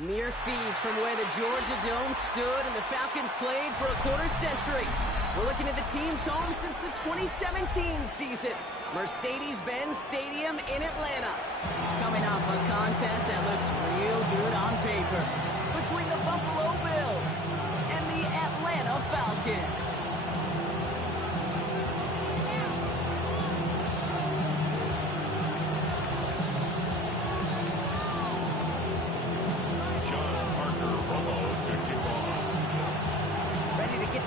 Mere fees from where the Georgia Dome stood and the Falcons played for a quarter century. We're looking at the team's home since the 2017 season. Mercedes-Benz Stadium in Atlanta. Coming up, a contest that looks real good on paper between the Buffalo Bills and the Atlanta Falcons.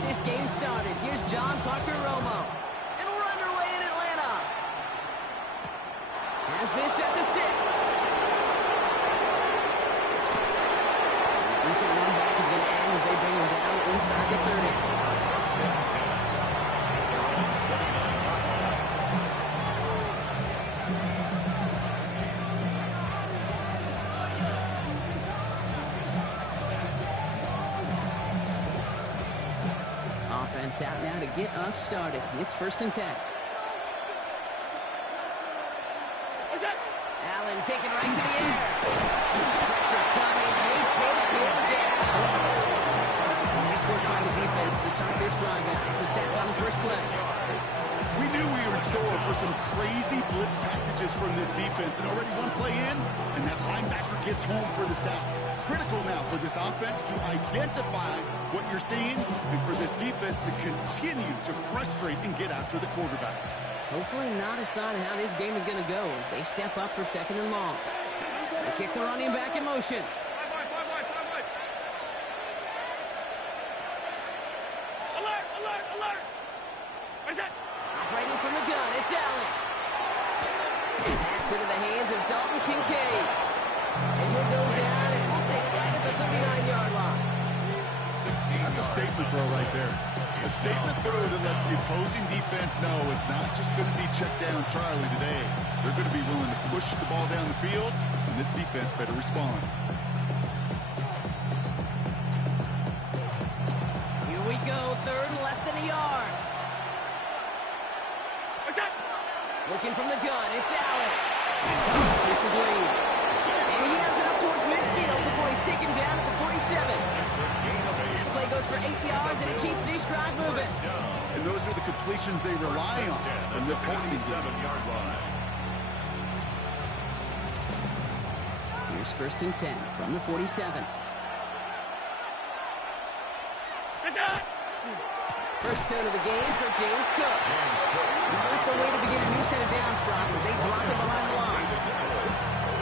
This game started. Here's John Parker Romo. And we're underway in Atlanta. Has this at the 6. A decent run back is going to end as they bring him down inside the 30. Out now to get us started. It's 1st and 10. Allen taken right to the air. Pressure coming. They take him down. Nice work by the defense to start this drive out. It's a sack on the first play. We knew we were in store for some crazy blitz packages from this defense. And already one play in, and that linebacker gets home for the sack. Critical now for this offense to identify what you're seeing and for this defense to continue to frustrate and get after the quarterback. Hopefully not a sign of how this game is going to go as they step up for 2nd and long. They kick the running back in motion. Alert, alert, alert! Where's that? Operating from the gun, it's Allen. Pass into the hands of Dalton Kincaid. And he'll go down and we'll say right at the 39-yard line. That's a statement throw right there. A statement throw that lets the opposing defense know it's not just going to be check down Charlie today. They're going to be willing to push the ball down the field, and this defense better respond. Here we go, 3rd and less than a yard. Looking from the gun, it's Allen. This is lead. And he has it up towards midfield before he's taken down at the 47. That play goes for 8 yards, and it keeps this drive moving. And those are the completions they rely on from the passing 7-yard line. Here's 1st and 10 from the 47. First turn of the game for James Cook. Not the way to begin a new set of downs, Brock, as they block it behind the line.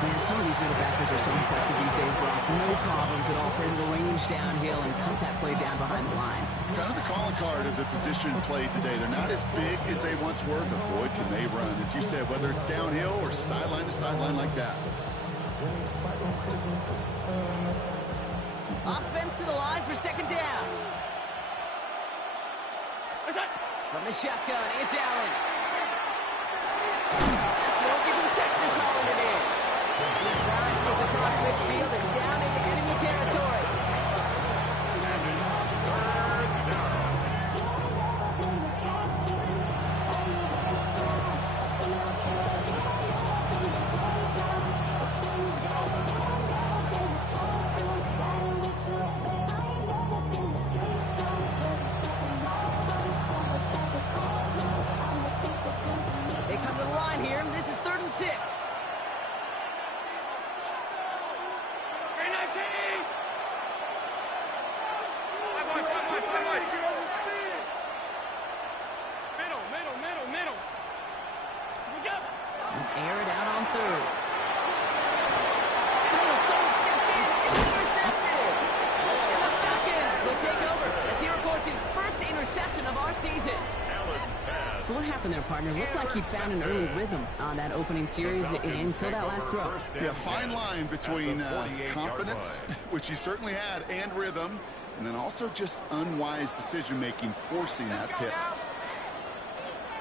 Man, some of these middle backers are so impressive these days, Brock. No problems at all for him to range downhill and cut that play down behind the line. Kind of the calling card of the position played today. They're not as big as they once were, but boy, can they run. As you said, whether it's downhill or sideline to sideline like that. Offense to the line for 2nd down. From the shotgun, it's Allen. That's the rookie from Texas hauling it in. And he drives this across midfield and down into enemy territory. They come to the line here. This is 3rd and 6. Air it out on 3rd. And someone stepped in. It's intercepted. And the Falcons will take over as he records his first interception of our season. Allen's pass. So what happened there, partner? Looked like he found an early rhythm on that opening series until that last throw. Yeah, fine line between confidence, which he certainly had, and rhythm, and then also just unwise decision-making, forcing that pick.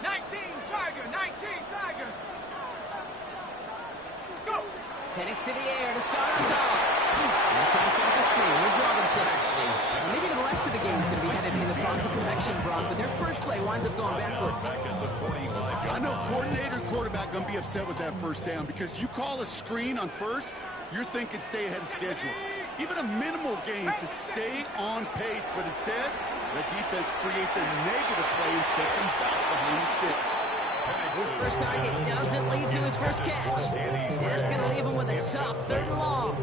19 Tiger, 19 Tiger. Let's go. Penix to the air to start us off. And across off the screen, here's Robinson. Maybe the rest of the game is going to be headed in the proper direction, Brock, but their first play winds up going backwards. I know coordinator and quarterback going to be upset with that first down because you call a screen on first, you're thinking stay ahead of schedule. Even a minimal gain to stay on pace, but instead, the defense creates a negative play and sets him back behind the sticks. His first target doesn't lead to his first catch. And that's going to leave him with a tough 3rd and long.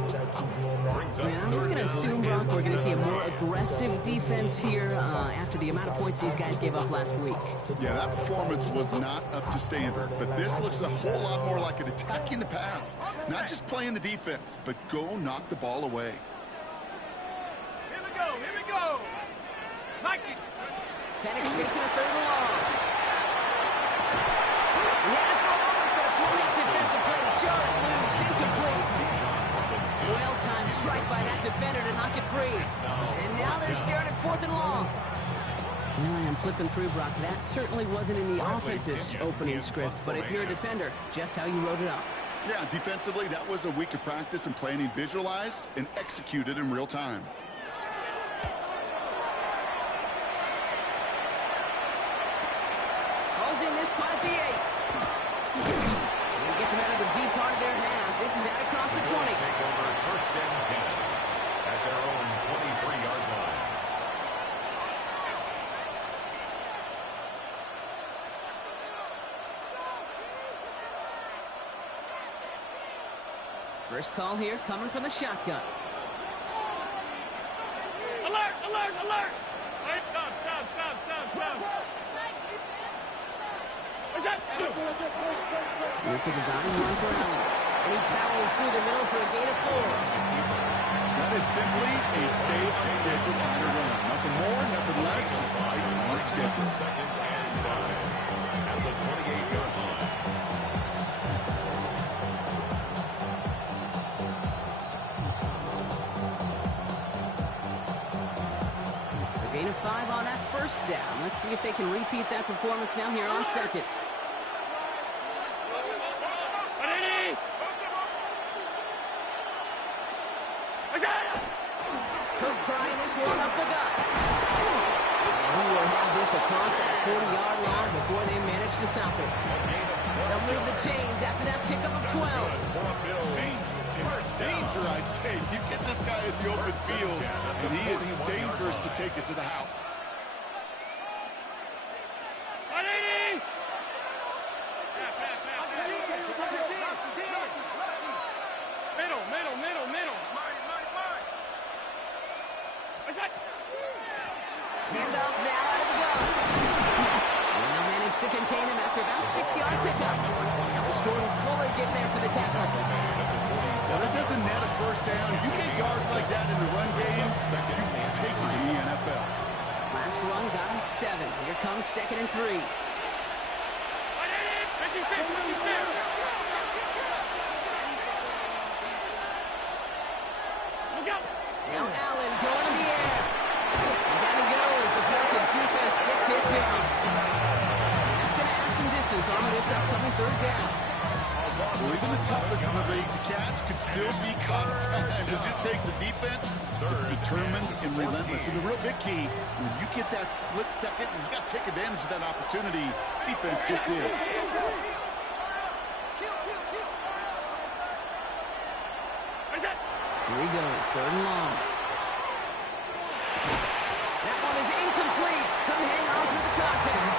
Man, I'm just going to assume, Brock, we're going to see a more aggressive defense here after the amount of points these guys gave up last week. Yeah, that performance was not up to standard, but this looks a whole lot more like an attacking the pass. Not just playing the defense, but go knock the ball away. Here we go. Mikey. Penix facing a 3rd and long. Great defensive play to jar it loose, incomplete. Well-timed strike by that defender to knock it free. And now they're staring at 4th and long. Well, I am flipping through, Brock. That certainly wasn't in the offense's opening script, but if you're a defender, just how you wrote it up. Yeah, defensively, that was a week of practice and planning visualized and executed in real time. Calls in this punt at the 8. And gets him out of the deep part of their half. This is out across the 20. Take over 1st and 10 at their own 23-yard line. First call here coming from the shotgun. Alert, alert, alert. Right, stop. What's that? This is a design run for Allen. And he powers through the middle for a gain of 4. That is simply a stay on schedule kind of run. Nothing more, nothing less, just right on schedule. 2nd and 5 at the 28-yard line. So gain of 5 on that first down. Let's see if they can repeat that performance now here on 2nd. Cook trying this one up the gut. And he will have this across that 40-yard line before they manage to stop it. They'll move the chains after that pickup of 12. Danger, I say. You get this guy in the open field, and he is dangerous to take it to the house. Handoff now out of the gun. And they'll manage to contain him after about a 6-yard pickup. Jordan Fuller getting there for the tackle. Well, that doesn't net a first down. You get yards like that in the run game, you take it in the NFL. Last run got him 7. Here comes 2nd and 3. Now Allen going in the air. And down he goes. The Falcons defense gets hit down. That's going to add some distance on this upcoming 3rd down. Well, even the toughest in the league to catch could still be caught. It just takes a defense that's determined and relentless. And the real big key, when you get that split second, and you got to take advantage of that opportunity, defense just did. Here he goes, 3rd and long. That one is incomplete. Couldn't hang on through the contact.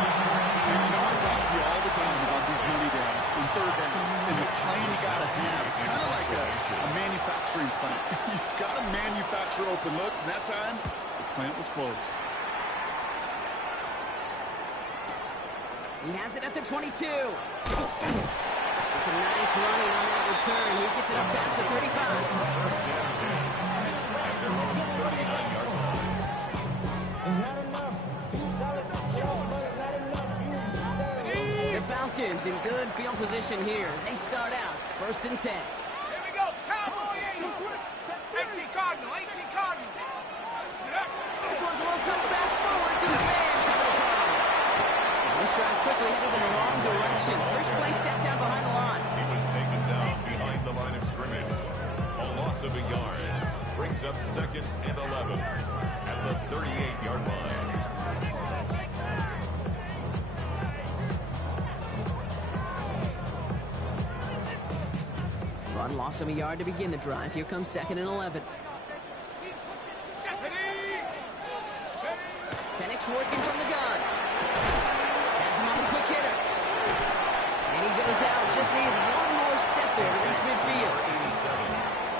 You know, I talk to you all the time about these money downs and 3rd downs and the plan you got to have. It's kind of like a manufacturing plant. You've got to manufacture open looks, and that time, the plant was closed. He has it at the 22. It's a nice running on that return. He gets it up past the 35. It's not enough. Solid Falcons in good field position here as they start out 1st and 10. Here we go. Cowboy 80. 18 Cardinal. 18 Cardinal. This one's a little touch pass forward to his man. This drive's quickly headed in the wrong direction. First play set down behind the line. He was taken down behind the line of scrimmage. A loss of a yard brings up 2nd and 11 at the 38-yard line. Run lost him a yard to begin the drive. Here comes 2nd and 11. Penix working from the gun. Has him on the quick hitter. And he goes out. Just need one more step there to reach midfield.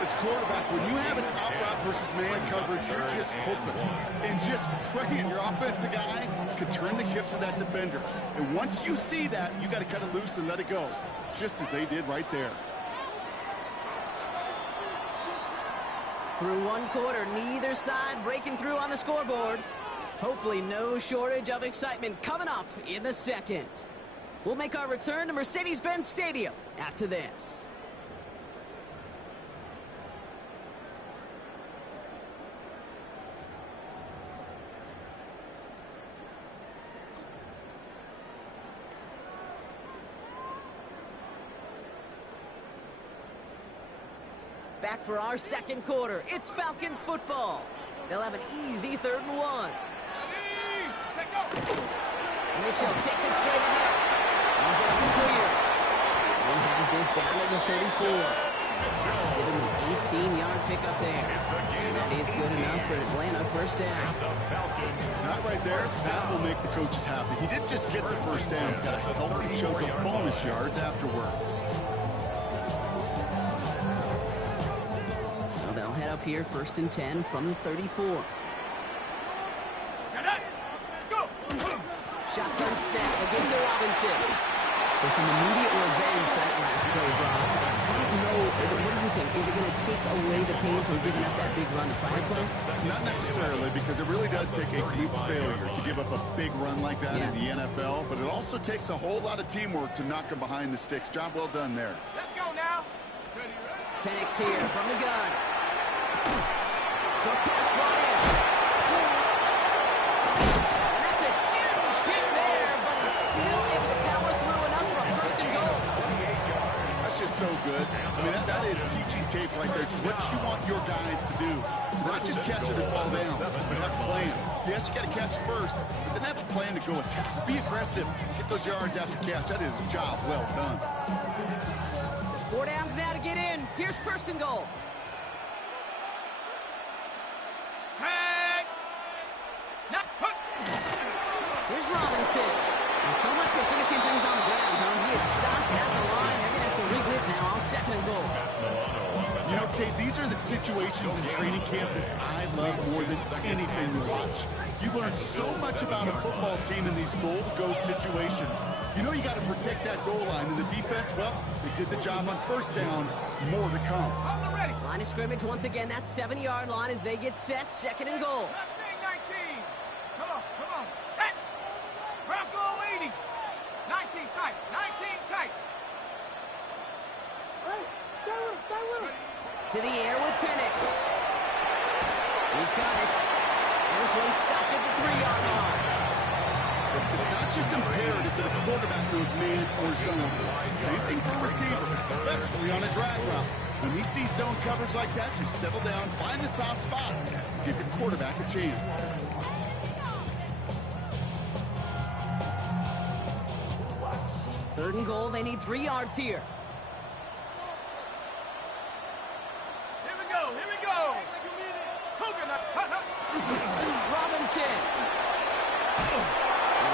As quarterback, when you have an out route versus man coverage, you're just hoping and just praying your offensive guy can turn the hips of that defender. And once you see that, you got to cut it loose and let it go, just as they did right there. Through one quarter, neither side breaking through on the scoreboard. Hopefully no shortage of excitement coming up in the second. We'll make our return to Mercedes-Benz Stadium after this. Back for our second quarter. It's Falcons football. They'll have an easy 3rd and 1. Mitchell takes it straight ahead. He's out clear. He has this down at the 34. Give him an 18-yard pickup there. And that is good enough for Atlanta. 1st down. Not right there. That will make the coaches happy. He didn't just get the 1st down. Got a healthy chunk of bonus yards afterwards. So they'll head up here 1st and 10 from the 34. Shotgun snap again to Robinson. So some immediate revenge for that last play, Brock. I don't know, what do you think? Is it going to take away the pain from giving up that big run to prior play? Not necessarily, because it really does take a group failure to give up a big run like that in the NFL, but it also takes a whole lot of teamwork to knock him behind the sticks. Job well done there. Let's go now. Penix here from the gun. Short pass ball in. So good. I mean, that is teaching tape right there. It's what you want your guys to do. To not just catch it and fall down, but have a plan. Yes, you got to catch it first, but then have a plan to go attack. Be aggressive. Get those yards after catch. That is a job well done. 4 downs now to get in. Here's 1st and goal. Here's Robinson. And so much for finishing things on the ground, huh? He is stopped at the line. They're going to have to regroup now on 2nd and goal. You know, Kate, these are the situations in training camp that I love more than anything to watch. You learn so much about a football team in these goal-to-go situations. You know you got to protect that goal line. And the defense, well, they did the job on 1st down. More to come. Line of scrimmage once again. That 7-yard line as they get set. 2nd and goal. 19. Come on. Set. Bronco 80. 19 tight. 19 tight. To the air with Penix. He's got it. And this one's stopped at the 3-yard line. It's not just imperative that a quarterback knows man or zone. Same thing for a receiver, especially on a drag route. When he sees zone coverage like that, just settle down, find the soft spot, give your quarterback a chance. Third and goal, they need 3 yards here. Here we go. Robinson.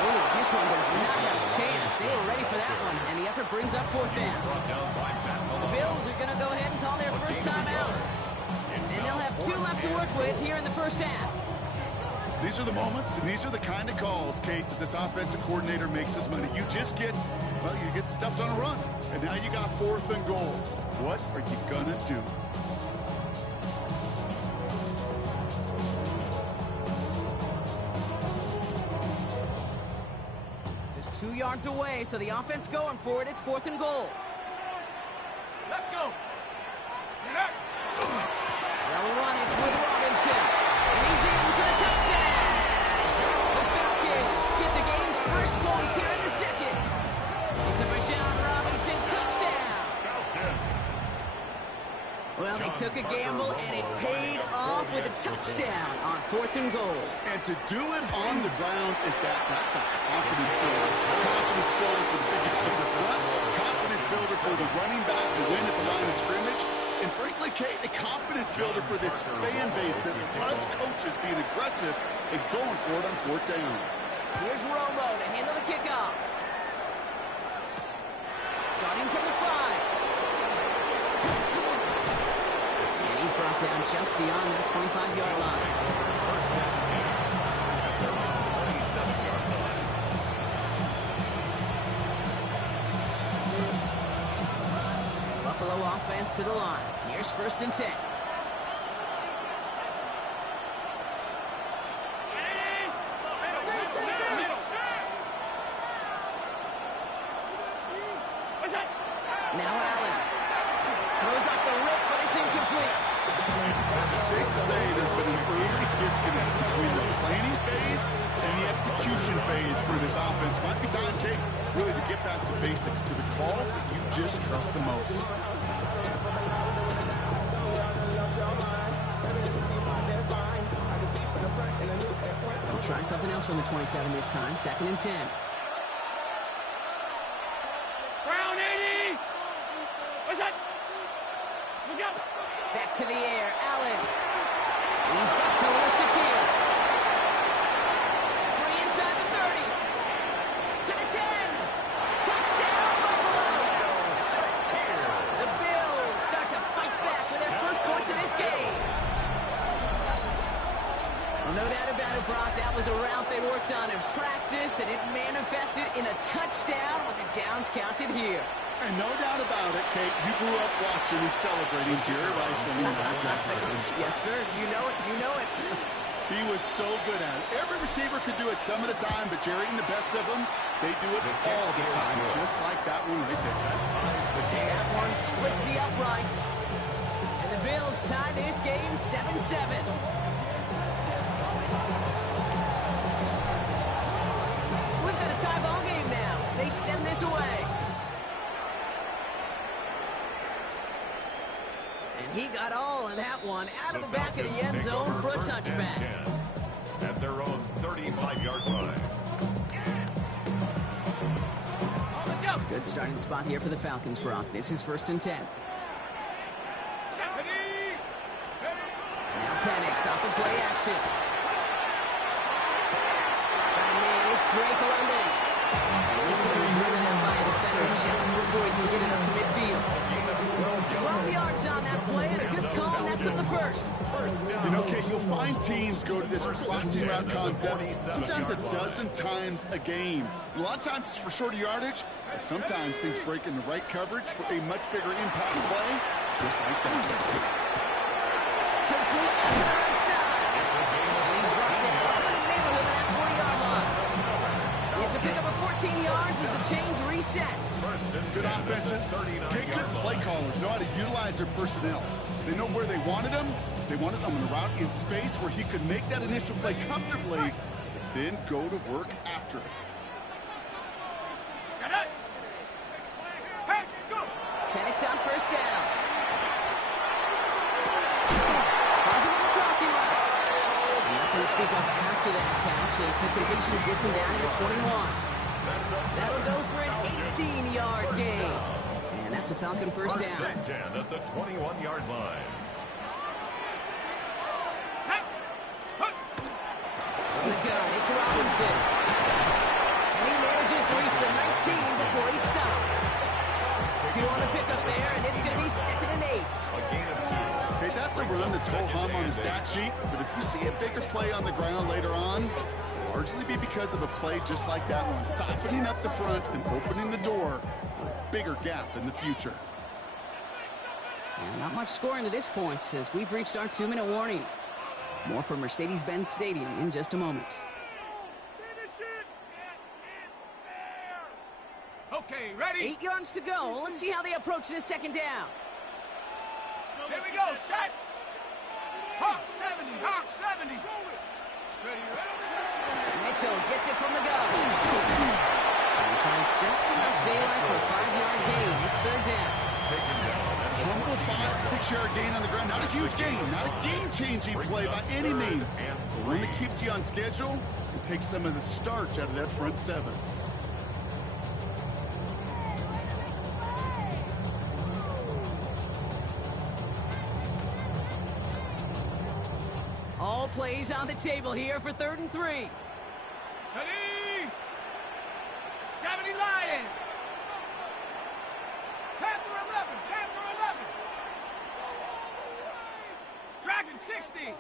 Ooh, this one does not have a chance. They were ready for that one, and the effort brings up 4th down. The Bills are going to go ahead and call their first time out. And they'll have 2 left to work with here in the 1st half. These are the moments, and these are the kind of calls, Kate, that this offensive coordinator makes his money. You just get, well, you get stuffed on a run, and now you got 4th and goal. What are you going to do? 2 yards away, so the offense going for it. It's 4th and goal. Let's go. They'll run it with Robinson. And he's in for the touchdown. The Falcons get the game's first points here in the second. It's a Bijan Robinson touchdown. Well, they took a gamble, and it paid off with a touchdown on 4th and goal. And to do it on the ground at that, that's a confidence builder. Confidence builder for the big defensive front. Confidence builder for the running back to win at the line of scrimmage. And frankly, Kate, a confidence builder for this fan base that loves coaches being aggressive and going for it on 4th down. Here's Romo to handle the kickoff. Starting from the 5. And he's brought down just beyond that 25-yard line. First down 10 at their own 27-yard line. Buffalo offense to the line. Here's 1st and 10. Now Allen. Throws off the rip, but it's incomplete. Safe to say there's been an early disconnect between the planning phase and the execution phase for this offense. Might be time, Kate, really to get back to basics, to the calls that you just trust the most. They'll try something else from the 27 this time. 2nd and 10. Brown 80. What's that? Look out. Back to the air. Allen. He's got Khalil Shakir. Free inside the 30. To the 10. Touchdown, Buffalo. The Bills start to fight back with their first points of this game. Well, no doubt about it, Brock. That was a route they worked on in practice, and it manifested in a touchdown with the downs counted here. And no doubt about it, Kate, you grew up watching and celebrating Jerry Rice running the ball. Yes, sir. You know it. You know it. He was so good at it. Every receiver could do it some of the time, but Jerry and the best of them, they do it all the time, just like that one right there. That one splits the uprights. And the Bills tie this game 7-7. We've got a tie ball game now as they send this away. And he got all of that one out of the back of the end zone for a touchback. At their own 35-yard line. Good starting spot here for the Falcons, Brock. This is 1st and 10. Now Penix off the play action. And it's Drake London. And he's going to be driven in by a defender just before he can get it up to midfield. 12 yards on that play and a good call, and that's up the first. You know, Kate, you'll find teams go to this crossing route concept sometimes a dozen times a game. A lot of times it's for shorter yardage, but sometimes teams break in the right coverage for a much bigger impact play, just like that. Complete effort inside. And he's brought down right in the neighborhood of that 40-yard line. It's a pickup of 14 yards as the chains reset. Good offenses, Kate, good play callers know how to utilize their personnel. They know where they wanted them. They wanted them on a route in space where he could make that initial play comfortably, but then go to work after it. Penix on 1st down. Finds him on the crossing route. And nothing to speak of after that catch as the completion gets him down to the 21. That'll go for an 18-yard gain. And that's a Falcon 1st down. 10 at the 21-yard line. On the gun, it's Robinson. And he manages to reach the 19 before he stopped. 2 on the pickup there, and it's going to be 2nd and 8. A gain of 2. Okay, that's a run that's ho-hum on the stat sheet, but if you see a bigger play on the ground later on, it'll largely be because of a play just like that one, softening up the front and opening the door for a bigger gap in the future. And not much scoring to this point as we've reached our 2-minute warning. More from Mercedes-Benz Stadium in just a moment. Okay, ready? 8 yards to go. Let's see how they approach this second down. Here we go, set! Hawk 70, Hawk 70! Ready, Mitchell gets it from the gun. He finds just enough daylight for a 5-yard gain. It's third down. Humble 5-6-yard gain on the ground. Not a huge gain, not a game-changing play by any means. But one that keeps you on schedule and takes some of the starch out of that front seven. All plays on the table here for 3rd and 3. ready! 70 Lions! Panther 11, Panther 11! Dragon 60!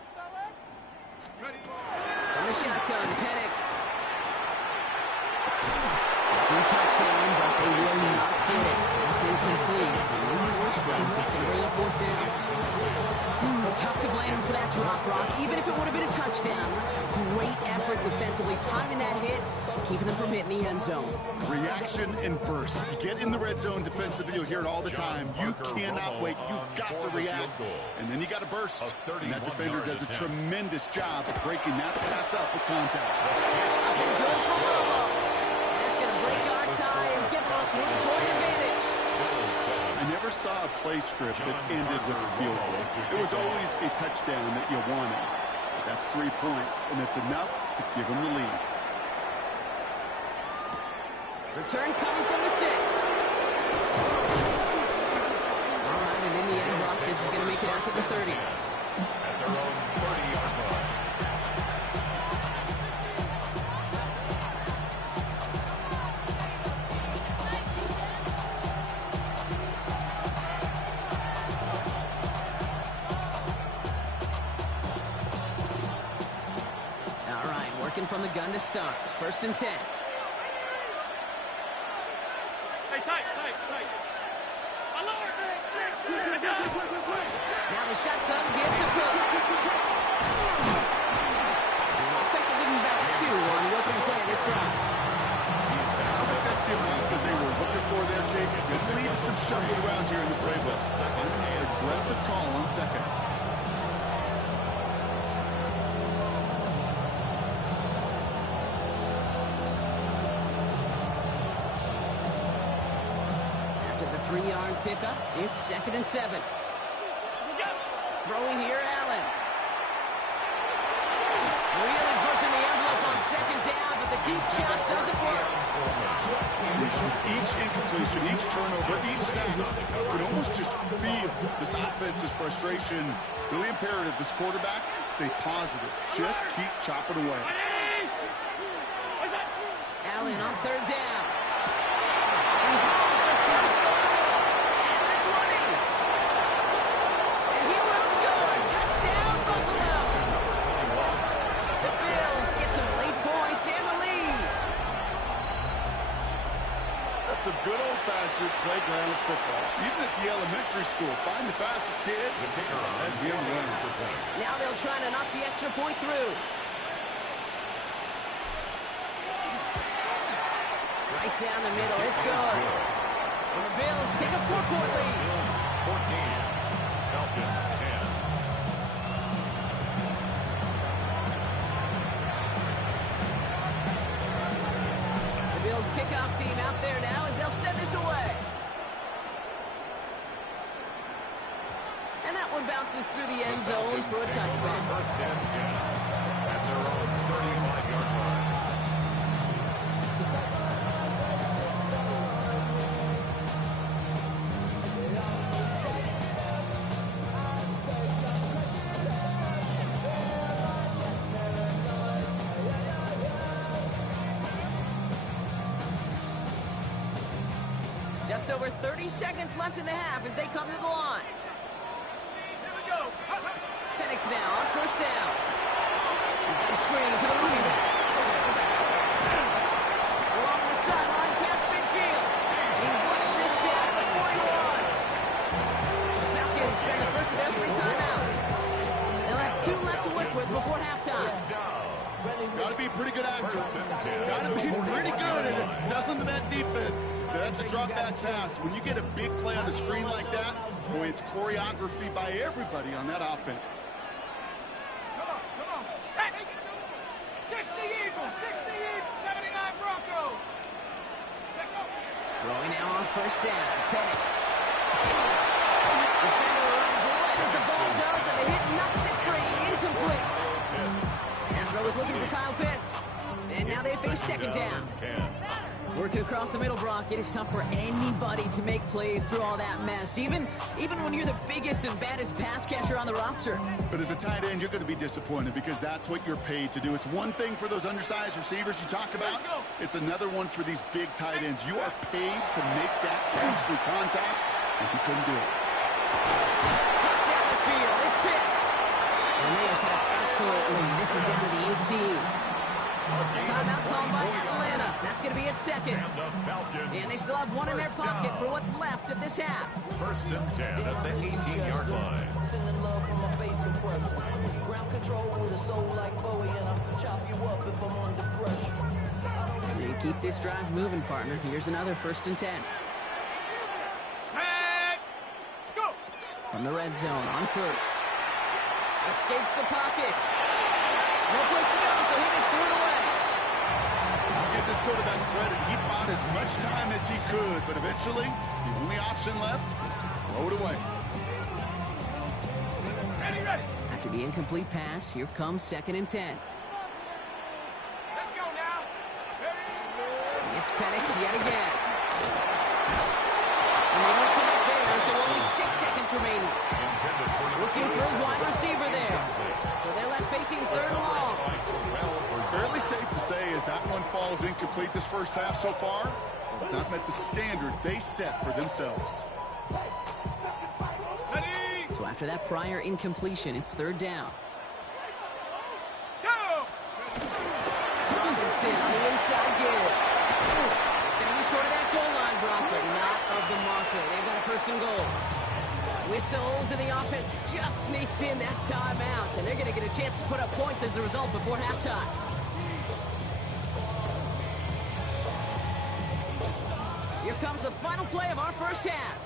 Ready? From the shotgun, Penix. Good touchdown, but they will not get it. It's incomplete. Maybe worse run. It's going to bring up 4th down. Tough to blame him for that drop, Rock. Even if it would have been a touchdown, that's a great effort defensively, timing that hit, keeping them from hitting the end zone. Reaction and burst. You get in the red zone defensively, you'll hear it all the time. You cannot wait. You've got to react. And then you got to burst. And that defender does a tremendous job of breaking that pass up with contact. And go for Romo. That's going to break our tie and give them a 3-point advantage. I never saw a play script that ended with a field goal. It was always a touchdown that you wanted. But that's 3 points, and that's enough to give them the lead. Return coming from the 6. All right, and in the end, Rock, this is going to make it out to the 30. At their own 30-yard line. From the gun to start. 1st and 10. Hey, tight. Now the shotgun gives to Cook. Looks like they're giving back 2 on the opening play of this drive. I think that's the amount that they were looking for there, Kate. Could lead to some shuffle around here in the playbook. Aggressive call on 2nd. After the 3-yard pickup, it's 2nd and 7. Throwing here, Allen. Really pushing the envelope on 2nd down, but the deep shot doesn't work. Each incompletion, each turnover, each sack, you could almost just feel this offense's frustration. Really imperative, this quarterback, stay positive. Just keep chopping away. Allen on 3rd down. He calls the first one at the 20. And he will score. Touchdown, Buffalo. The Bills get some late points and the lead. That's some good old-fashioned playground football. Even at the elementary school, find the fastest kid and be on the extra point. Now they'll try to knock the extra point through. Right down the middle, it's good. And the Bills take a 4-point lead. Bills 14, Falcons 10. The Bills kickoff team out there now as they'll send this away. And that one bounces through the end zone for a touchback. 1st and 10 at their own 35-yard line. Just over 30 seconds left in the half as they come to the line. Here we go. Penix now on 1st down. We've got a screen to the running back. Along the sideline past midfield. He works this down at the 41. The Falcons spend the first of their 3 timeouts. They'll have 2 left to work with before halftime. Got to be pretty good actor. Got to be pretty good at selling to that defense. That's a drop back pass. When you get a big play on the screen like that, boy, it's choreography by everybody on that offense. Come on, set. 60 Eagles, 79 Broncos. Throwing now on first down. Penix. Defender runs right as the ball does, and the hit knocks it free. Incomplete. That throw was looking for Kyle Pitts. And now they face second down. Working across the middle, Brock. It is tough for anybody to make plays through all that mess, even when you're the biggest and baddest pass catcher on the roster. But as a tight end, you're going to be disappointed because that's what you're paid to do. It's one thing for those undersized receivers you talk about. It's another one for these big tight ends. You are paid to make that catch through contact, and you couldn't do it. Cut down the field. It's Pitts. And they are set up excellently. This is down to the 18. Timeout called by Atlanta. That's going to be at second. And they still have one in their pocket for what's left of this half. First and 10 at the 18-yard line. Sending love from my bass compressor. Ground control with a soul like Bowie, and I'll chop you up if I'm under pressure. They keep this drive moving, partner. Here's another first and 10. Set. Go. From the red zone on first. Escapes the pocket. No place to go, so he just threw it away. I'll give this quarterback credit. He bought as much time as he could, but eventually, the only option left was to throw it away. Ready. After the incomplete pass, here comes second and 10. Let's go now. Ready. It's Penix yet again. And they don't connect there, so only 6 seconds remaining. Looking for his wide receiver there. So they're left facing third and long. Fairly safe to say as that one falls incomplete this first half so far, it's not met the standard they set for themselves. Ready. So after that prior incompletion, it's third down. Go. Robinson on the inside give. It's going to be short of that goal line, Brock, but not of the marker. They've got a first and goal. Whistles, and the offense just sneaks in that timeout, and they're going to get a chance to put up points as a result before halftime. Here comes the final play of our first half.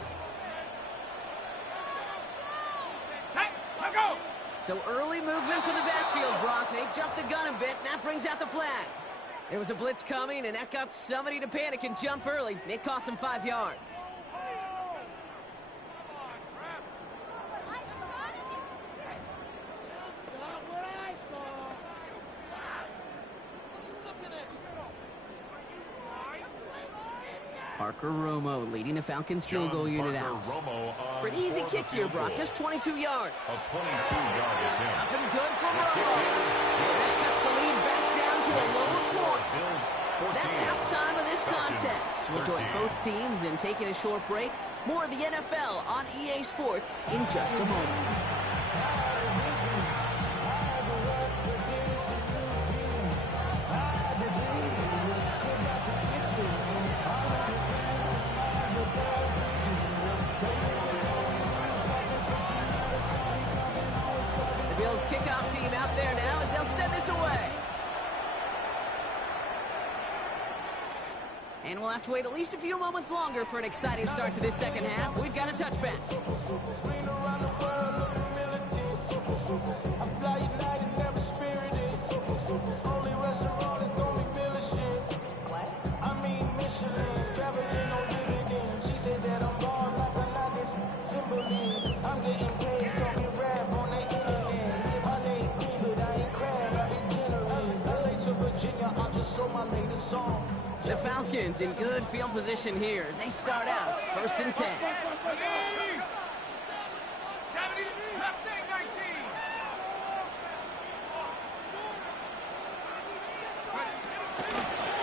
Set. Now go. So early movement for the backfield, Brock. They jumped the gun a bit, and that brings out the flag. There was a blitz coming, and that got somebody to panic and jump early. It cost them 5 yards. Parker Romo leading the Falcons field goal unit out. For an easy kick here, Brock. Just 22 yards. A 22-yard attempt. Nothing good from Romo. And that cuts the lead back down to a lower point. That's halftime of this contest. We'll join both teams in taking a short break. More of the NFL on EA Sports in just a moment. Kickoff team out there now as they'll send this away. And we'll have to wait at least a few moments longer for an exciting start to this second half. We've got a touchback. The Falcons in good field position here as they start out first and 10. 70, left thing, 19.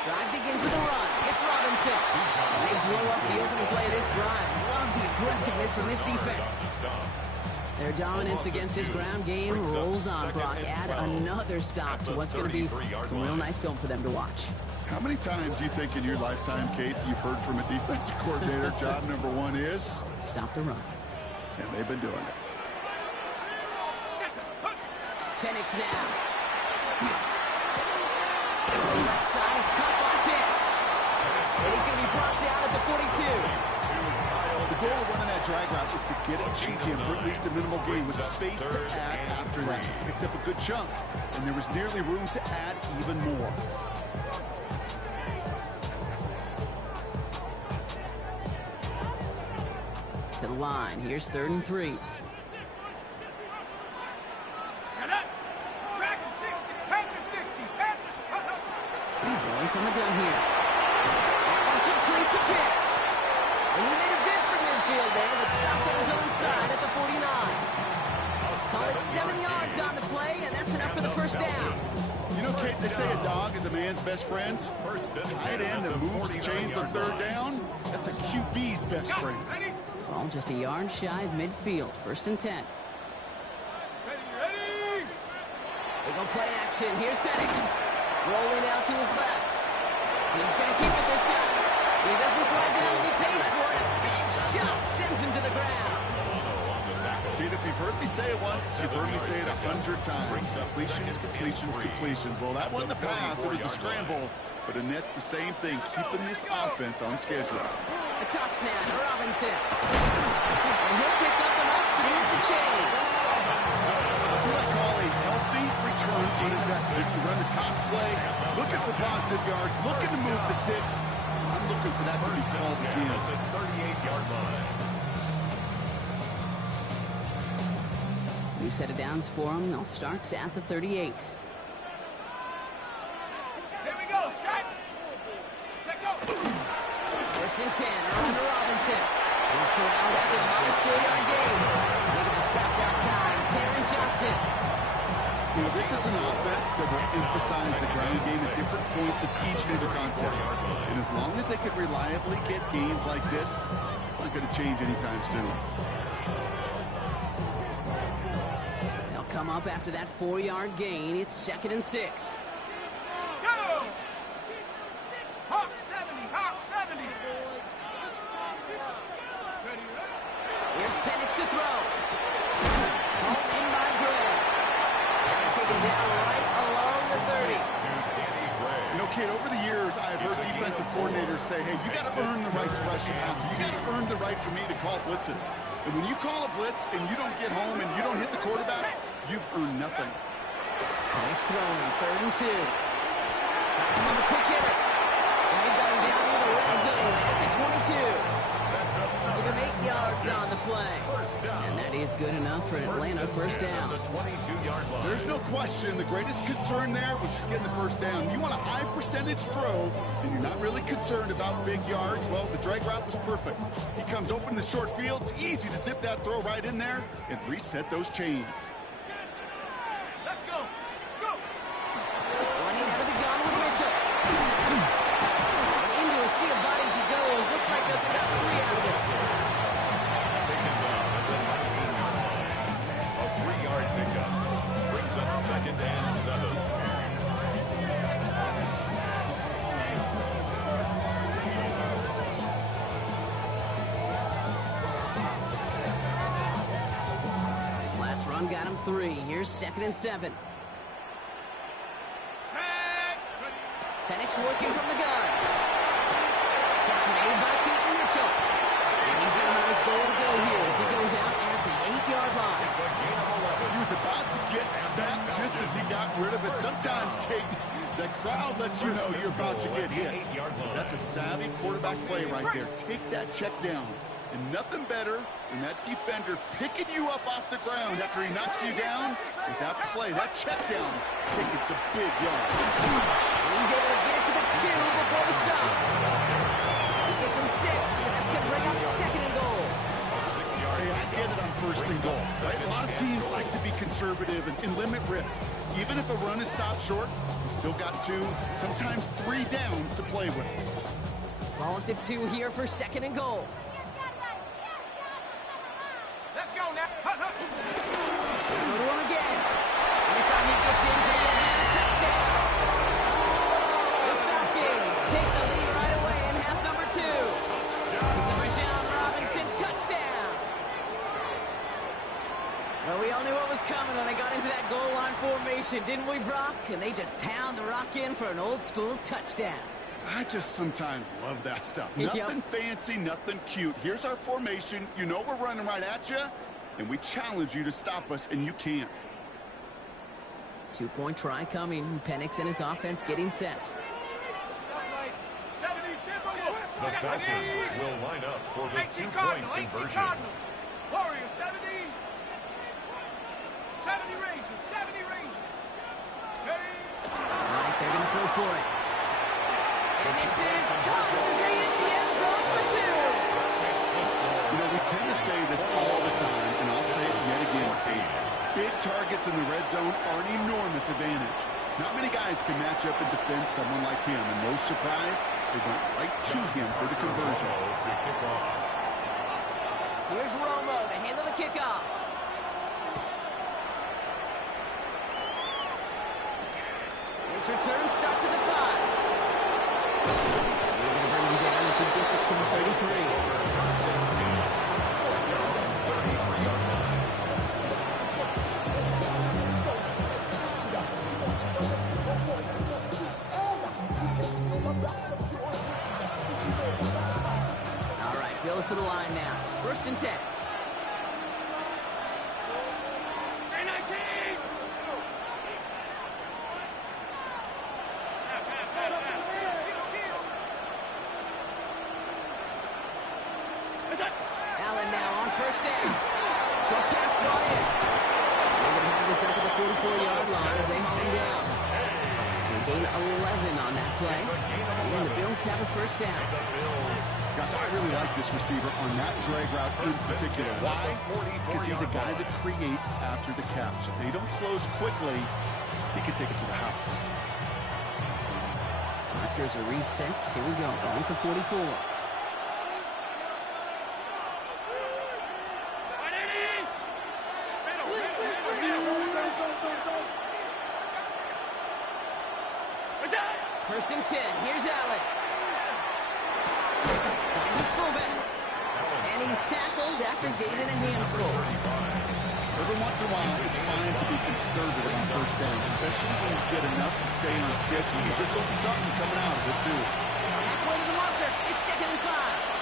Drive begins with a run. It's Robinson. They blow up the opening play of this drive. Love the aggressiveness from this defense. Their dominance against this ground game rolls on, Brock. Add another stop to what's going to be some real nice film for them to watch. How many times do you think in your lifetime, Kate, you've heard from a defensive coordinator, job number one is? Stop the run. And they've been doing it. Penix now. The left side is cut by Pitts. drag route is to get a chink in for at least a minimal gain with space to add after that. Picked up a good chunk, and there was nearly room to add even more. To the line. Here's 3rd and 3. Going from the gun here. That one complete to Pitts. And he made a bid for midfield there, but stopped on his own side at the 49. Call it 7 yards on the play, and that's enough for the first down. You know, Kate, they say a dog is a man's best friend. Tight end that moves chains on 3rd down, that's a QB's best friend. Ball just a yard shy of midfield. 1st and 10. They go play action. Here's Penix. Rolling out to his left. He's going to keep it this time. He doesn't slide down and he pays for it. A big shot sends him to the ground. Pete, if you've heard me say it once, you've heard me say it 100 times. Completions, completions, completions. Well, that wasn't a pass. It was a scramble. But Annette's the same thing, keeping this offense on schedule. A toss now to Robinson. And he'll pick up enough to move the chains. That's what I call a healthy return on investment. You run the toss play, looking for positive yards, looking to move the sticks. I'm looking for that to be called again. At the 38-yard line. New set of downs for him. They'll start at the 38. Here we go, set. Check go. 1st and 10. Around to Robinson. He's corralled after the modest 4-yard gain. Making a stop that time. Taron Johnson. You know, this is an offense that will emphasize the ground game at different points of each and every contest. And as long as they can reliably get gains like this, it's not going to change anytime soon. They'll come up after that 4-yard gain. It's 2nd and 6. Go! Hawk 70, Hawk 70. Here's Penix to throw. Called in by Gray. And they take him down right along the 30. You know, Kate, over the years, I've heard defensive coordinators say, hey, you got to earn the right to rush your after. You got to earn the right for me to call blitzes. And when you call a blitz and you don't get home and you don't hit the quarterback, you've earned nothing. Penix throwing. 3rd and 2. That's him on the quick hitter. And they've got him down near the red zone at the 22. Give him 8 yards on the play. And that is good enough for Atlanta. 1st down. The 22-yard line. There's no question the greatest concern there was just getting the 1st down. You want a high percentage throw, and you're not really concerned about big yards. Well, the drag route was perfect. He comes open in the short field. It's easy to zip that throw right in there and reset those chains. Let's go. Let's go. Running out of the gun with Mitchell. And into a sea of bodies he goes. Looks like they'll get 3 out of it. Taken down at the 19-yard line. A 3-yard pickup. Brings up 2nd and 7. Last run got him 3. Here's 2nd and 7. Penix working from the gun. Catch made by Keaton Mitchell. And he's got a nice goal to go here as he goes out at the 8-yard line. It's a gain of 11. He was about to get smacked just as he got rid of it. Sometimes, Kate, the crowd lets you know you're about to get hit. That's a savvy quarterback play right there. Take that check down. And nothing better than that defender picking you up off the ground after he knocks you down with that play, that check down, taking some big yards. He's able to get it to the 2 before the stop. He gets him 6, and that's going to bring up 2nd and goal. Hey, I get it on 1st and goal, right? A lot of teams like to be conservative and limit risk. Even if a run is stopped short, you still got 2, sometimes 3 downs to play with. Ball at the 2 here for 2nd and goal. Let's go now. Go to him again. This time he gets in for the Atlanta touchdown. The Falcons take the lead right away in half number 2. It's a Rashawn Robinson touchdown. Well, we all knew what was coming when they got into that goal line formation, didn't we, Brock? And they just pound the rock in for an old school touchdown. I just sometimes love that stuff. Yep. Nothing fancy, nothing cute. Here's our formation. You know we're running right at you, and we challenge you to stop us, and you can't. 2-point try coming. Penix and his offense getting set. The Falcons will line up for the 2-point conversion. Warriors 70. 70 Rangers. 70 Rangers. All right, they're going to throw for it. And this is caught as they hit the end zone for 2. You know, we tend to say this all the time, and I'll say it yet again. Big targets in the red zone are an enormous advantage. Not many guys can match up and defend someone like him, and no surprise, they went right to him for the conversion. Here's Romo to handle the kickoff. This return starts at the 5. They're going to bring him down as he gets it to the 33. Goes to the line now. 1st and 10. Allen now on 1st down. Short pass brought in. They're going to have this up at the 44-yard line as they haul him down. They gain 11 on that play. And the Bills have a 1st down. Gosh, I really like this receiver on that drag route in particular. Why? Because he's a guy that creates after the catch. If they don't close quickly, he can take it to the house. Markers are reset. Here we go. Going with the 44. First and 10. Here's Allen. Finds his fullback. And he's tackled after gaining a handful. Every once in a while, it's fine to be conservative on 1st down, especially when you get enough to stay on schedule. You get a little something coming out of it, too. Halfway to the marker. It's 2nd and 5.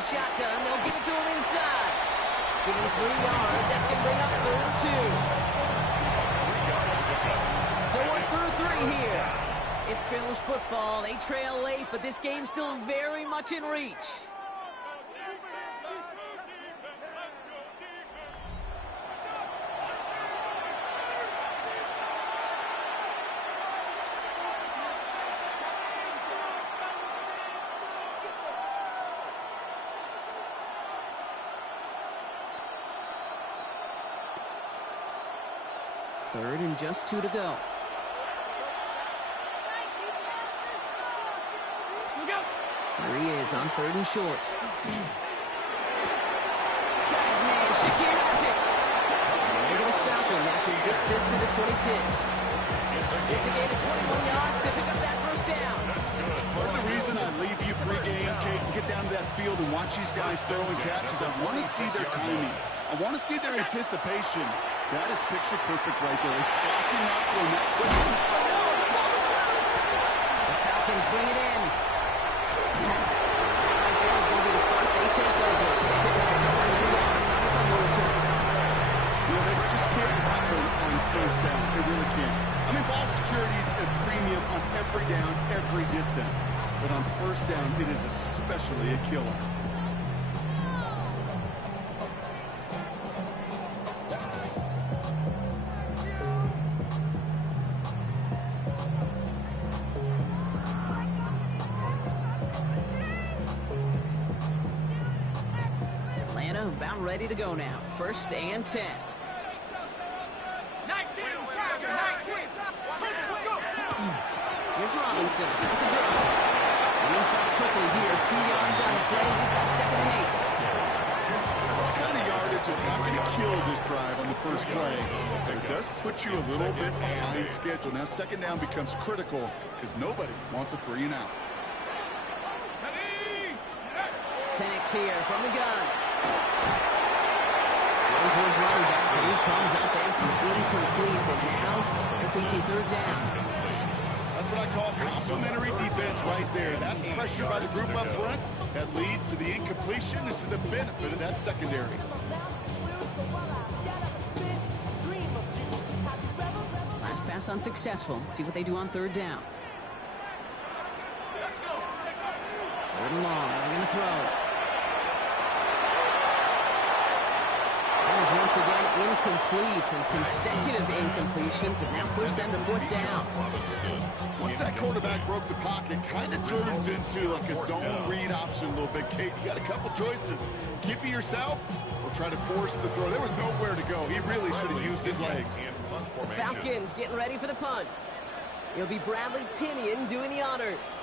Shotgun, they'll give it to him inside. Give him 3 yards. That's going to bring up 3rd and 2. So we're through 3 here. It's Bills football. They trail late, but this game's still very much in reach. Third and just 2 to go. Here he is on 3rd and short. Guys, man, Shakir has it. And they're going to stop him after he gets this to the 26. It's a gain of 21 yards to pick up that 1st down. Part of the reason I leave you pregame, Kate, and get down to that field and watch these guys throw and catch is I want to see their timing. I want to see their anticipation. That is picture perfect right there. Crossing out for that quickly. The Falcons bring it in. Right there is going to be the spot they take over. They pick up a extra yards on the fumble return. You know, this just can't happen on 1st down. It really can't. I mean, ball security is a premium on every down, every distance. But on 1st down, it is especially a killer. About ready to go now. 1st and 10. 19, Tiger, 19. Here's Robinson. Start the draw. And he stopped quickly here. 2 yards on the play. We've got 2nd and 8. That's the kind of yardage that's not going to kill this drive on the 1st play. But it does put you a little bit behind schedule. Now 2nd down becomes critical because nobody wants a 3 and out. Penix here from the gun. Going for his running back, but he comes up empty, incomplete, and now they're facing third down. That's what I call complimentary defense right there. That pressure by the group up front, that leads to the incompletion and to the benefit of that secondary. Last pass unsuccessful. Let's see what they do on third down. Third and long. They're going to throw. That is once again incomplete, and consecutive incompletions have now pushed them to fourth down. Once that quarterback broke the pocket, kind of turns into like a zone read option a little bit. Kate, you got a couple choices. Keep it yourself or try to force the throw. There was nowhere to go. He really should have used his legs. The Falcons getting ready for the punt. It'll be Bradley Pinion doing the honors.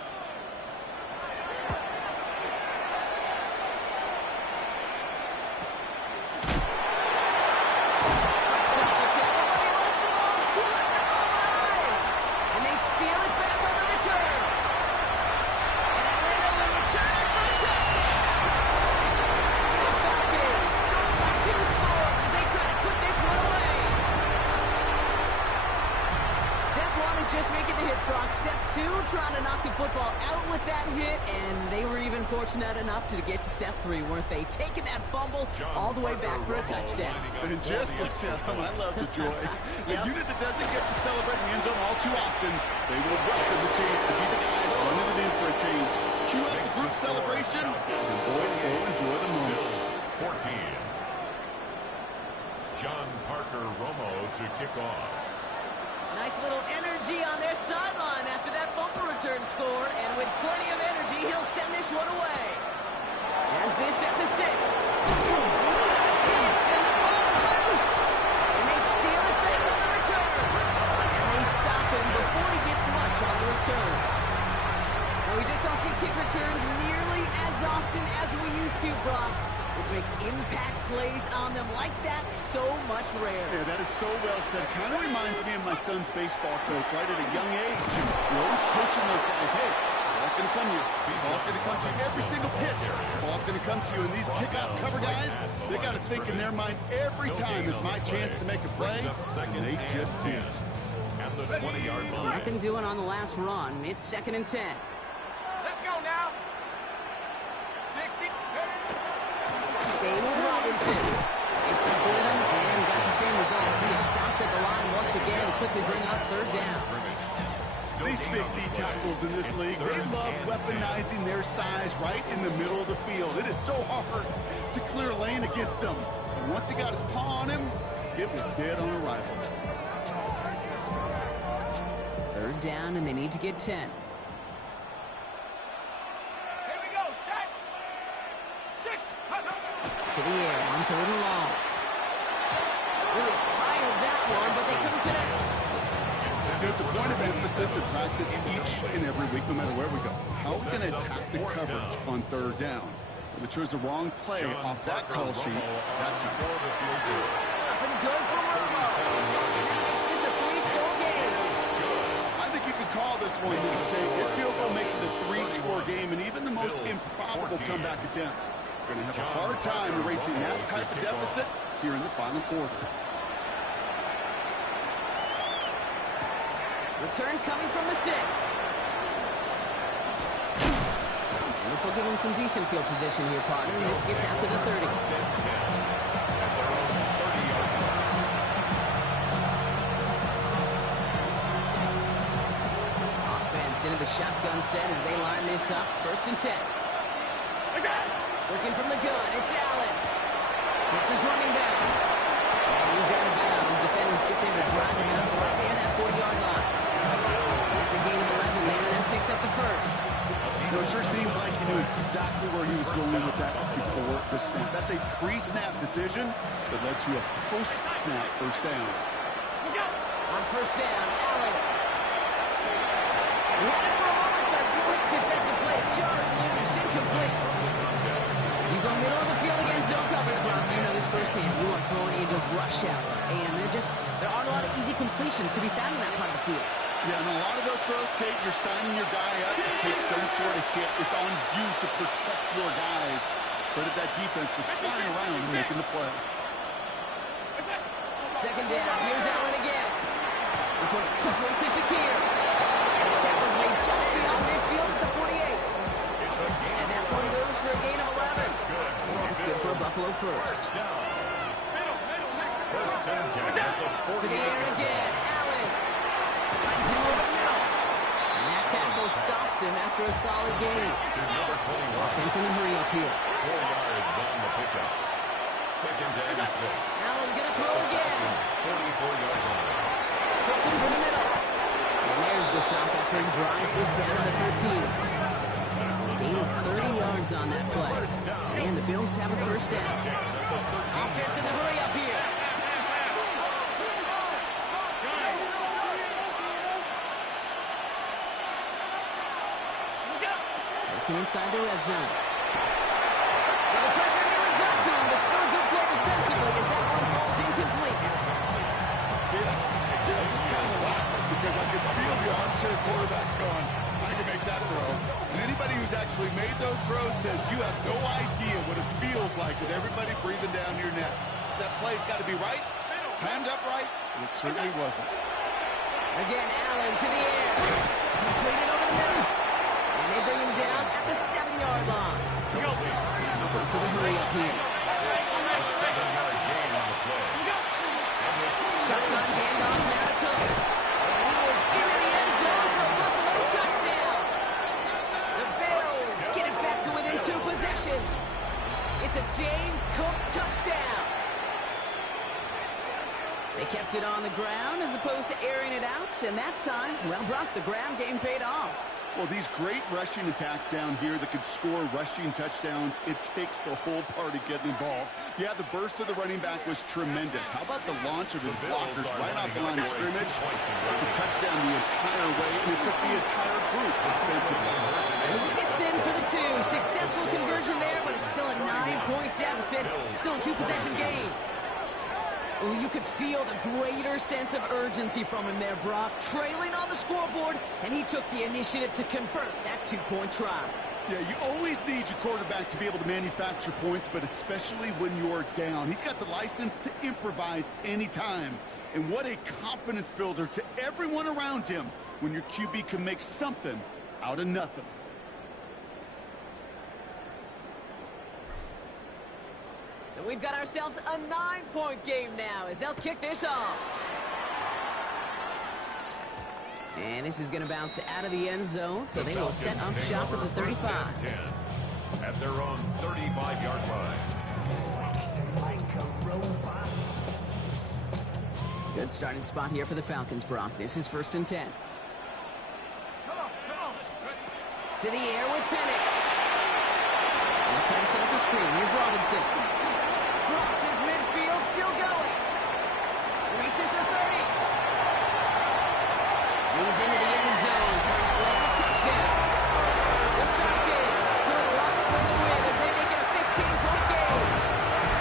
Just making the hit, Brock. Step two, trying to knock the football out with that hit, and they were even fortunate enough to get to step three, weren't they? Taking that fumble all the way back for a touchdown. And just look at him. I love the joy. A unit that doesn't get to celebrate in the end zone all too often, they will welcome the chance to be the guys running it in for a change. Cue up the group celebration, and boys go enjoy the moment. 14. John Parker Romo to kick off. Nice little energy on their sideline after that bumper return score, and with plenty of energy, he'll send this one away. As this at the 6. Hits, and the ball's loose. And they steal it back on the return. And they stop him before he gets much on the return. Well, we just don't see kick returns nearly as often as we used to, Brock, which makes impact plays on them like that so much rarer. Yeah, that is so well said. Kind of reminds me of my son's baseball coach, right, at a young age. You're always coaching those guys, hey, ball's going to come to you. Ball's going to come to you every single pitch. Ball's going to come to you. And these kickoff cover guys, they got to think in their mind every time is my chance to make a play, and they just did. At the 20-yard line. Nothing doing on the last run. It's 2nd and 10. Let's go now. 60. Staying with Robinson. They supported him and got the same results. He is stopped at the line once again to quickly bring up third down. These big D tackles in this league, they love weaponizing their size right in the middle of the field. It is so hard to clear a lane against them. And once he got his paw on him, it was dead on arrival. Third down, and they need to get 10. To the air on third and long. Really fired that one, but they couldn't connect. It's a point of emphasis in practice each and every week, no matter where we go. How are we going to attack the coverage on third down? If we chose the wrong play off that call sheet that time. Up and good for Romo. And that makes this a 3-score game. I think you could call this one. This field goal makes it a 3-score game, and even the most improbable comeback attempts are going to have a hard time erasing that type of deficit here in the final quarter. Return coming from the 6. And this will give him some decent field position here, partner. And this gets out to the 30. Offense into the shotgun set as they line this up. 1st and 10. Looking from the gun, it's Allen. It's his running back. And he's out of bounds. Defenders get there to drive him out right near that 40-yard line. It's a gain of 11 there, and that picks up the 1st. You know, it sure seems like he knew exactly where he was going with that before the snap. That's a pre-snap decision that led to a post-snap 1st down. On 1st down, Allen. Right for a moment, but great defensive play. Jarring loose, incomplete. You go middle of the field against zone coverage, Brock. You know this firsthand. You are throwing into rush hour. And there aren't a lot of easy completions to be found in that part of the field. Yeah, and a lot of those throws, Kate, you're signing your guy up to take some sort of hit. It's on you to protect your guys. Credit that defense for flying around and making the play. Second down. Here's Allen again. This one's quickly to Shakir. And the tackle's made just beyond midfield at the 48. And that one goes for a gain of 11. And that's good for a Buffalo first. To the air again. Allen finds him over the middle. And that tackle stops him after a solid gain. Offense in a hurry up here. 4 yards on the pickup. Second down 6. Allen gonna throw again. 44-yard line. Fits it for the middle. And there's the stop after he drives this down to 13. Gain of 30 yards on that play. And the Bills have a first down. Offense in the hurry up here. Looking inside the red zone. Well, the pressure nearly got to him, but still a good play defensively as that one falls incomplete. Yeah, I just kind of laughed because I could feel the armchair quarterbacks going, I can make that throw. And anybody who's actually made those throws says you have no idea what it feels like with everybody breathing down your neck. That play's got to be right, timed up right, and it certainly wasn't. Again, Allen to the air. Completed over the middle. And they bring him down at the 7-yard line. Goes to the hurry up here. A 7-yard gain on the play. Shotgun handoff, Maricopa. And he is into the end zone for a Buffalo touchdown. The Bills get it back to within 2 possessions. It's a James Cook touchdown. They kept it on the ground as opposed to airing it out. And that time, well, Brock, the ground game paid off. Well, these great rushing attacks down here that could score rushing touchdowns, it takes the whole party getting involved. Yeah, the burst of the running back was tremendous. How about the launch of his blockers right off the line of scrimmage? It's a touchdown the entire way, and it took the entire group offensively. He gets in for the 2. Successful conversion there, but it's still a 9-point deficit. Still a 2-possession game. Well, you could feel the greater sense of urgency from him there, Brock. Trailing on the scoreboard, and he took the initiative to convert that 2-point try. Yeah, you always need your quarterback to be able to manufacture points, but especially when you're down. He's got the license to improvise anytime. And what a confidence builder to everyone around him when your QB can make something out of nothing. So we've got ourselves a 9-point game now as they'll kick this off. And this is going to bounce out of the end zone, so they will set up shop at the 35. 10 at their own 35-yard line. Good starting spot here for the Falcons, Brock. This is 1st and 10. To the air with Penix. And trying to set up the screen. Here's Robinson. Crosses midfield, still going. Reaches the 30. He's into the end zone for an Atlanta touchdown. The Falcons could lock away the win as they make it a 15-point game.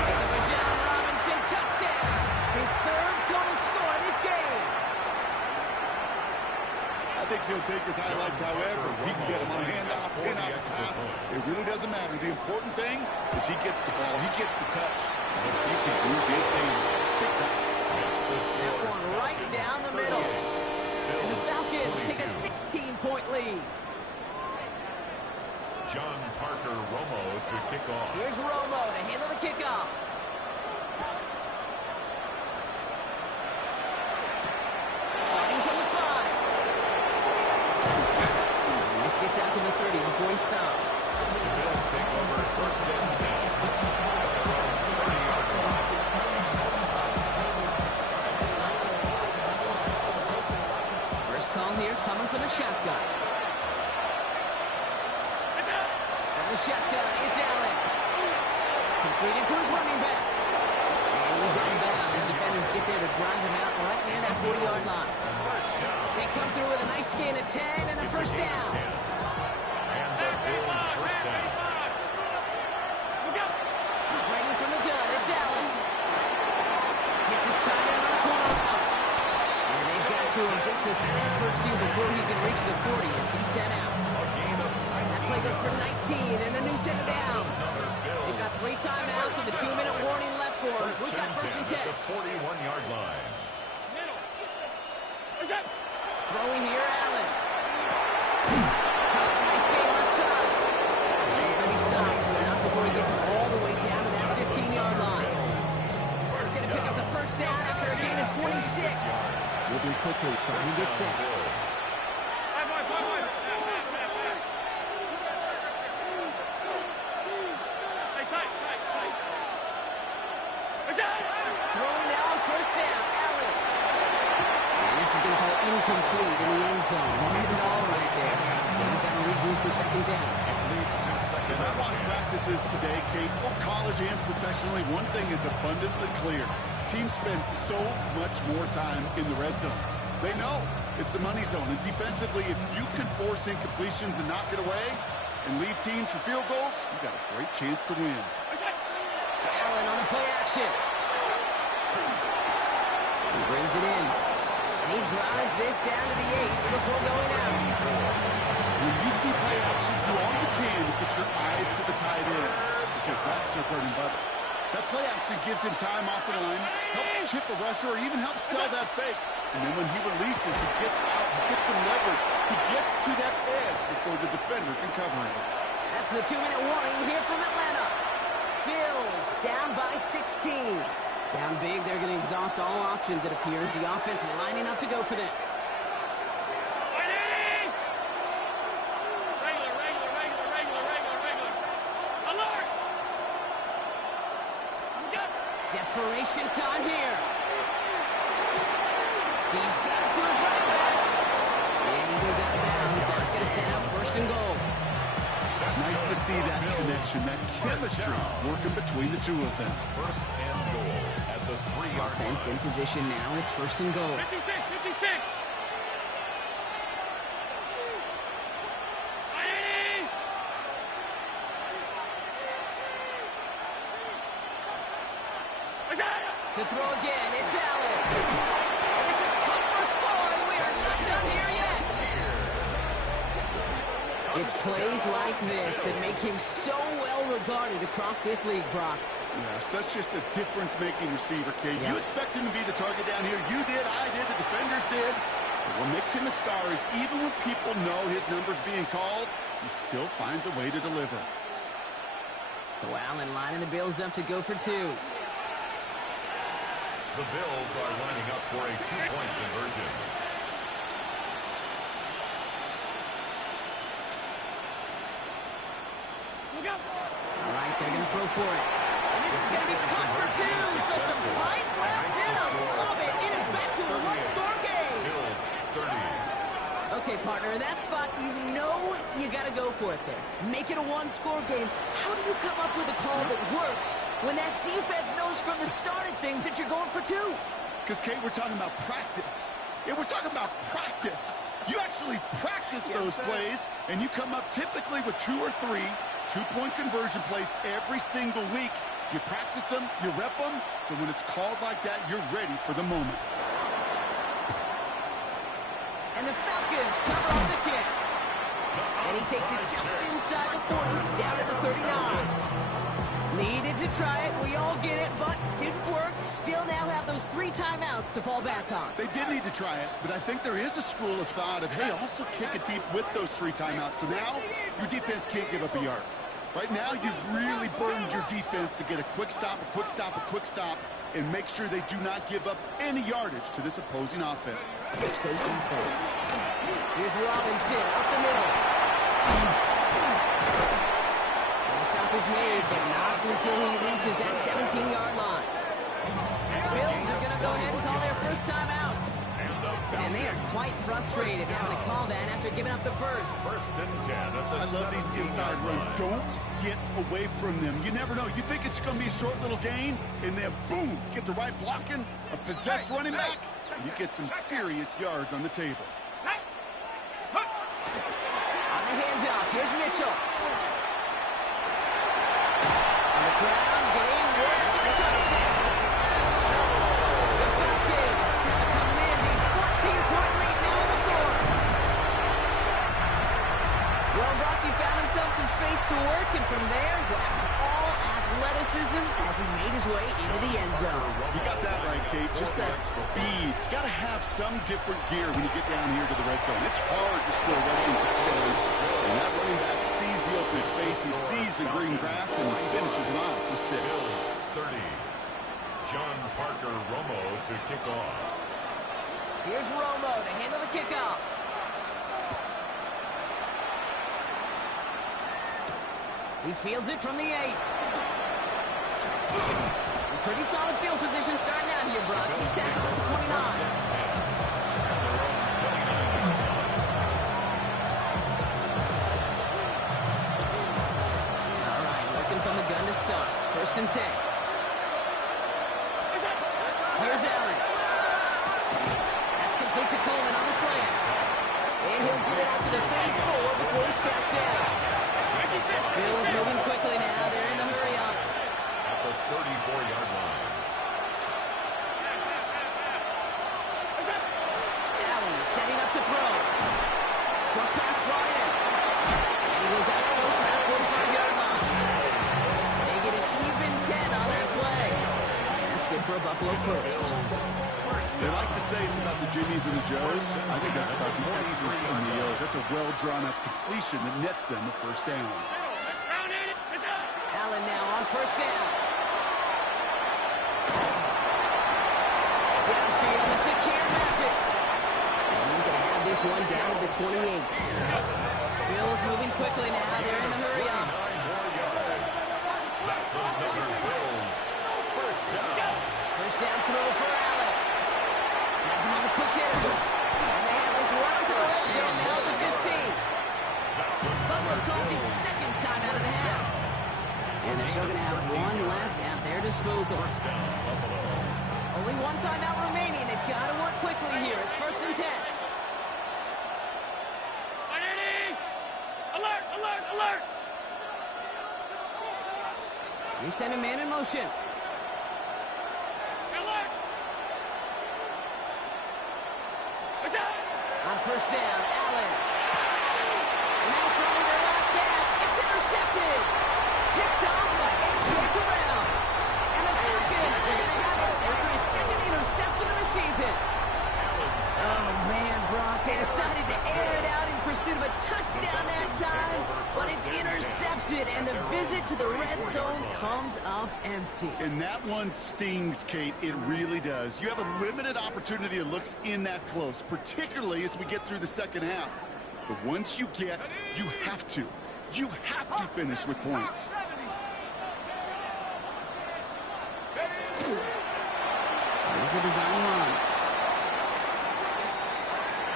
It's a Bijan Robinson touchdown. His 3rd total score this game. I think he'll take his highlights however. He can get him on handoff, in-out pass. It really doesn't matter. The important thing is he gets the ball. He gets the touch. And he can do his damage. Big time. That one right down the middle. And the Falcons take a 16-point lead. John Parker Romo to kick off. Here's Romo to handle the kickoff. Starting from the 5. And this gets out to the 30 before he stops. The Bills take over 1st and 10. 30-yard line. First call here coming from the shotgun. From the shotgun, it's Allen. Completed to his running back. And he's out of bounds. His defenders get there to drive him out right near that 40-yard line. They come through with a nice gain of 10 and a first down. And the Bills first down. Waiting from the gun, it's Allen. Gets his tight end on the corner route. And they've got to him just a step or two before he can reach the 40 as he's sent out. That play goes for 19 and a new set of downs. They've got 3 timeouts and a 2-minute warning left for them. We've got 1st and 10. The 41-yard line. Throwing here, Allen. Nice game left side. And he's going to be stopped, but not before he gets all the way down to that 15-yard line. That's going to pick up the 1st down after a gain of 26. Moving quickly, trying to get set. Throwing now on 1st down, Allen. And this is going to go incomplete in the end zone. Wanted it all right there. So we've got to regroup for 2nd down. As I watch practices today, Kate, both college and professionally, one thing is abundantly clear. Teams spend so much more time in the red zone. They know it's the money zone. And defensively, if you can force incompletions and knock it away and lead teams for field goals, you've got a great chance to win. Allen on the play action. He brings it in. And he drives this down to the 8 before going out. When you see play action, do all you can to put your eyes to the tight end, because that's their bread and butter. That play action gives him time off the line, helps chip a rusher, or even helps sell that fake. And then when he releases, he gets out, he gets some leverage. He gets to that edge before the defender can cover him. That's the 2-minute warning here from Atlanta. Bills down by 16. Down big, they're going to exhaust all options, it appears. The offense lining up to go for this. Desperation time here. He's got it to his running back. And he goes out of bounds. That's going to set up 1st and goal. Nice to see that connection, that chemistry working between the two of them. 1st and goal at the 3-yard line. Offense in position now. It's 1st and goal. 56. To throw again, it's Allen. And this is cut for a score, and we are not done here yet. It's plays like this that make him so well regarded across this league, Brock. Yeah, such just a difference-making receiver, Kate. Yep. You expect him to be the target down here. You did, I did, the defenders did. But what makes him a star is even when people know his number's being called, he still finds a way to deliver. So Allen lining the Bills up to go for 2. The Bills are lining up for a 2-point conversion. All right, they're going to throw for it. And this is going to be cut for 2. So some fight left in him. Love it. It is back to a 1-score game. Bills 30. Okay, partner, in that spot, you know you got to go for it there. Make it a 1-score game. How do you come up with a call that works when that defense knows from the start of things that you're going for 2? Because, Kate, we're talking about practice. Yeah, we're talking about practice. You actually practice those plays, and you come up typically with 2 or 3 2-point conversion plays every single week. You practice them, you rep them, so when it's called like that, you're ready for the moment. And the Falcons cover off the kick. And he takes it just inside the 40, down to the 39. Needed to try it, we all get it, but didn't work. Still now have those 3 timeouts to fall back on. They did need to try it, but I think there is a school of thought of, hey, also kick it deep with those 3 timeouts. So now your defense can't give up a yard. Right now, you've really burned your defense to get a quick stop, and make sure they do not give up any yardage to this opposing offense. Let's go defense. Here's Robinson up the middle. And the stop is made, but not until he reaches that 17-yard line. Bills are going to go ahead and call their first time out. And they are quite frustrated having to call that after giving up the first. 1st and 10 at the I love these inside runs. Don't get away from them. You never know. You think it's going to be a short little gain, and then boom, get the right blocking, a possessed running back, and you get some serious yards on the table. On the handoff, here's Mitchell. On the ground, game works for the touchdown. The Falcons have a commanding 14-point lead now from there, wow, all athleticism as he made his way into the end zone. You got that right, Kate. Just that speed. You got to have some different gear when you get down here to the red zone. It's hard to score rushing touchdowns. And that running back sees the open space. He sees the green grass and finishes it off with 6. 30. John Parker Romo to kick off. Here's Romo to handle the kickoff. He fields it from the 8. Pretty solid field position starting out here, Brock. He's tackled at the 29. All right, working from the gun to Suggs. 1st and 10. Here's Allen. That's complete to Coleman on the slant. And he'll get it out to the 34 before he's tracked down. Bills moving quickly now. They're in the hurry up. At the 34-yard line. Allen setting up to throw. Short pass brought in. And he goes out close to that 45-yard line. They get an even 10 on that play. That's good for a Buffalo first. They like to say it's about the Jimmies and the Joes. I think that's about the X's and the O's. That's a well-drawn-up completion that nets them a 1st down. Allen now on 1st down. Downfield, and Shakir has it. And he's going to have this one down to the 28. Bills moving quickly now. They're in the hurry up. 9 more yards. That's another Bills 1st down. 1st down throw for Allen. Has him on the quick hitter. And they have this run to the red zone now at the 15. Buffalo calls it 2nd time out of the half. And they're still going to have one left at their disposal. 1st down, Buffalo. Only one timeout remaining. They've got to work quickly here. It's 1st and 10. Alert! Alert! Alert! They send a man in motion. Alert! On 1st down, Allen. And that was probably their last gasp. It's intercepted. Picked off by A.J. Terrell. And the Falcons are going to have it after his 2nd interception of the season. Oh, man, Brock. They decided to air it out in pursuit of a touchdown that time, but it's intercepted, and the visit to the red zone comes up empty. And that one stings, Kate. It really does. You have a limited opportunity that looks in that close, particularly as we get through the 2nd half. But once you get, you have to finish with points. There's a design run.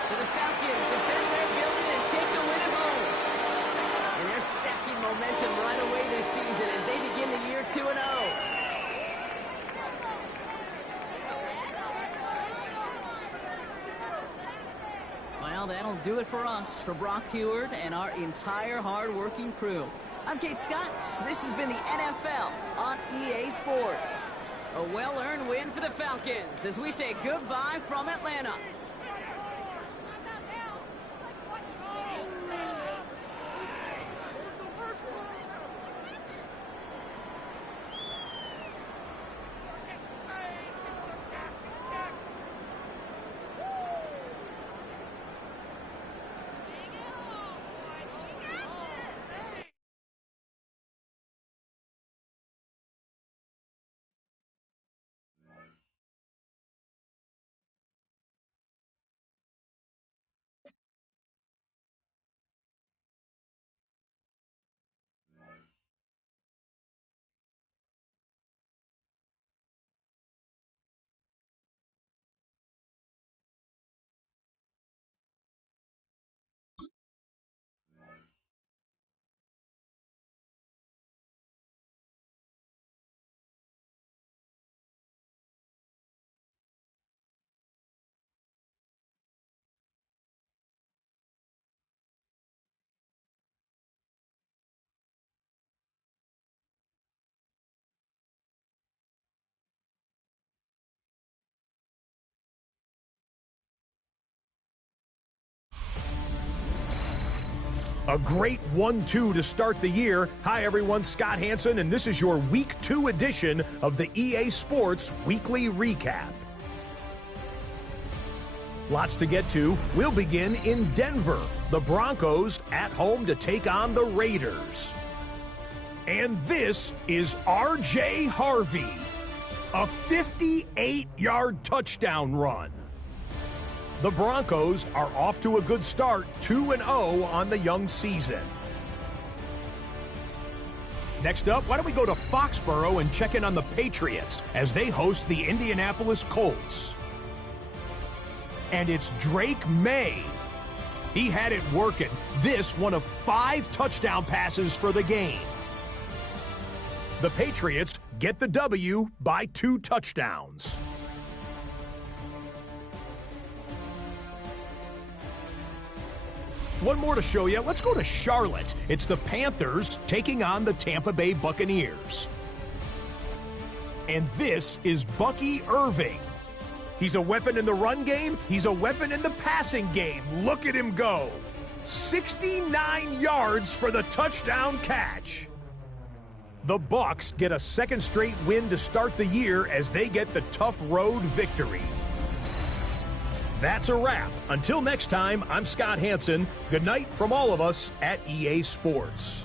So the Falcons defend their building and take the win at home. And they're stacking momentum right away this season as they begin the year 2-0. Well, that'll do it for us, for Brock Heward and our entire hard-working crew. I'm Kate Scott. This has been the NFL on EA Sports. A well-earned win for the Falcons as we say goodbye from Atlanta. A great 1-2 to start the year. Hi, everyone. Scott Hansen, and this is your Week 2 edition of the EA Sports Weekly Recap. Lots to get to. We'll begin in Denver. The Broncos at home to take on the Raiders. And this is R.J. Harvey. A 58-yard touchdown run. The Broncos are off to a good start, 2-0 on the young season. Next up, why don't we go to Foxborough and check in on the Patriots as they host the Indianapolis Colts. And it's Drake May. He had it working. This one of 5 touchdown passes for the game. The Patriots get the W by 2 touchdowns. One more to show you. Let's go to Charlotte. It's the Panthers taking on the Tampa Bay Buccaneers. And this is Bucky Irving. He's a weapon in the run game. He's a weapon in the passing game. Look at him go. 69 yards for the touchdown catch. The Bucs get a second straight win to start the year as they get the tough road victory. That's a wrap. Until next time, I'm Scott Hansen. Good night from all of us at EA Sports.